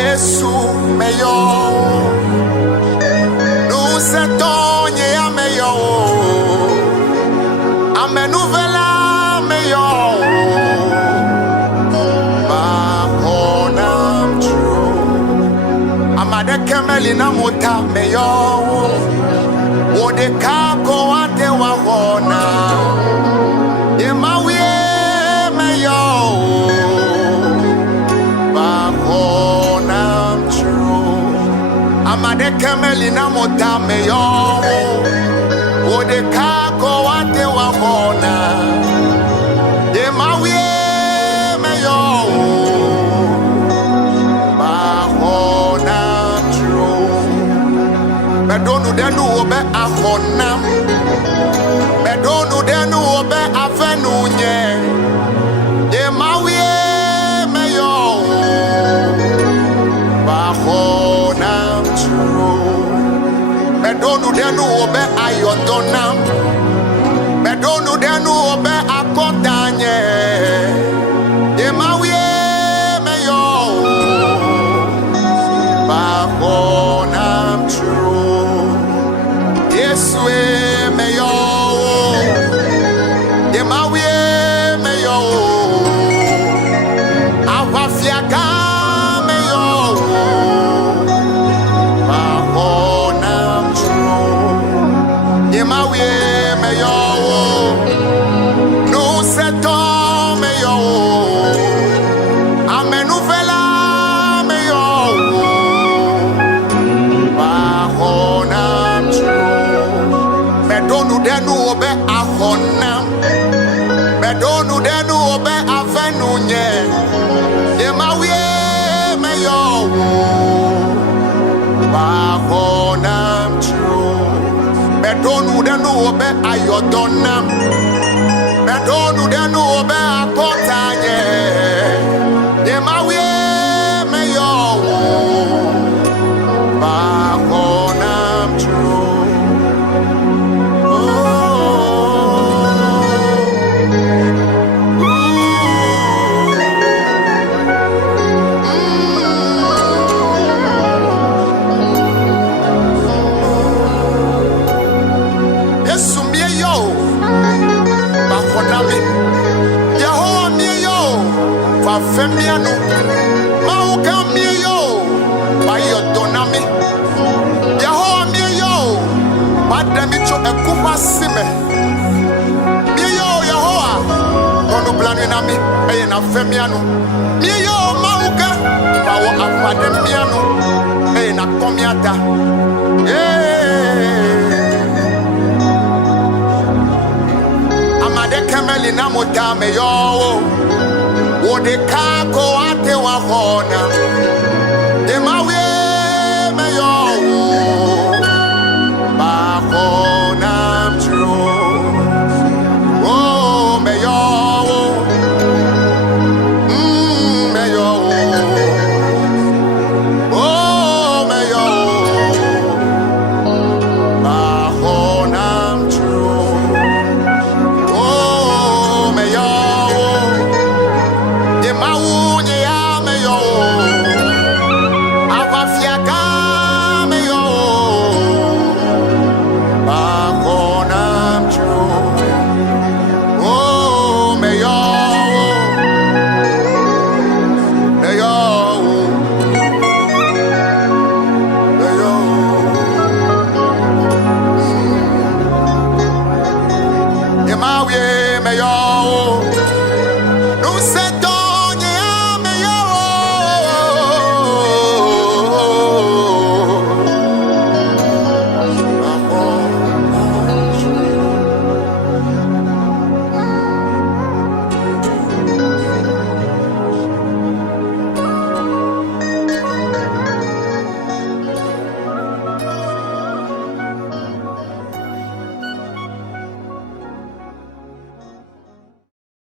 Yesu meyo nu se tonye ya meyo amenuvela meyo bakonam true amade kemeli na mota meyo wode kako wate wahona yemawie meyo bakonam true amade kemeli na mota meyo wode kako wate wahona yemawie meyo bakonam true bedonu denu obe ahonam bedonu denu obe afenunye yemawie meyo bahonam true bedonu denu obe ayodonam bedonu denu obe akotanye yemawie meyo bahonam true Yesu meyo yemawie meyo awafiaga meyo bahonam true yemawie meyo no seto meyo amenuvela meyo bahonam true bedonu denu obe ahonam bedonu denu obe afenunye yemawie meyo bahonam true bedonu denu obe ayodonam bedonu denu obe akotanye yemawie meyo bahonam true Femiano, Mauka mio, Bayodonami, Yahoa mio, Madamicho e Kupa Sime, Mio Yahoa, Monoblanami, and a Femiano, Mio Mauka, Bawa Apademiano, and a Comiata, Amade Kamelina Motame yo. Wode kako ate wahona